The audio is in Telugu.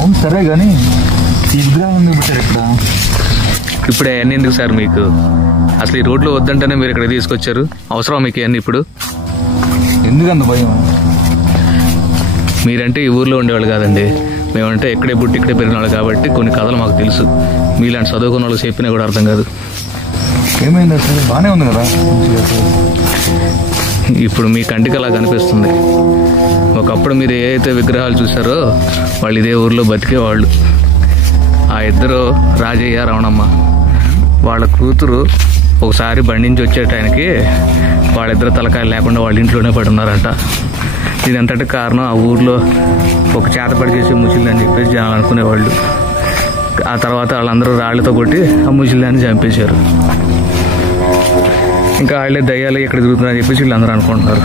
అవును సరే కానీ ఈ విగ్రహం ఎందుకు పెట్టారు ఇక్కడ? ఇప్పుడే అన్నీ ఎందుకు సార్ మీకు? అసలు ఈ రోడ్లో వద్దంటేనే మీరు ఇక్కడ తీసుకొచ్చారు. అవసరం మీకు అన్నీ ఇప్పుడు? ఎందుకంత భయం? మీరంటే ఈ ఊర్లో ఉండేవాళ్ళు కాదండి. మేమంటే ఎక్కడే పుట్టి ఇక్కడే పెరిగిన వాళ్ళు కాబట్టి కొన్ని కథలు మాకు తెలుసు. మీలాంటి చదువుకున్న వాళ్ళకి చెప్పినా కూడా అర్థం కాదు. ఏమైంది అసలు? బాగానే ఉంది కదా. ఇప్పుడు మీ కంటికి అలా కనిపిస్తుంది. ఒకప్పుడు మీరు ఏ అయితే విగ్రహాలు చూసారో వాళ్ళు ఇదే ఊర్లో బతికేవాళ్ళు. ఆ ఇద్దరు రాజయ్య రమణమ్మ, వాళ్ళ కూతురు ఒకసారి బండి నుంచి వచ్చే టైంకి వాళ్ళిద్దరు తలకాయలు లేకుండా వాళ్ళ ఇంట్లోనే పడి ఉన్నారంట. ఇది ఎంతటి కారణం, ఆ ఊర్లో ఒక చేతపడి చేసే ముసిల్లని చెప్పేసి జనాలు అనుకునేవాళ్ళు. ఆ తర్వాత వాళ్ళందరూ రాళ్లతో కొట్టి ఆ ముసిల్లాన్ని చంపేశారు. ఇంకా వాళ్ళే దయ్యాలు ఎక్కడ తిరుగుతున్నారని చెప్పేసి వీళ్ళందరూ అనుకుంటున్నారు.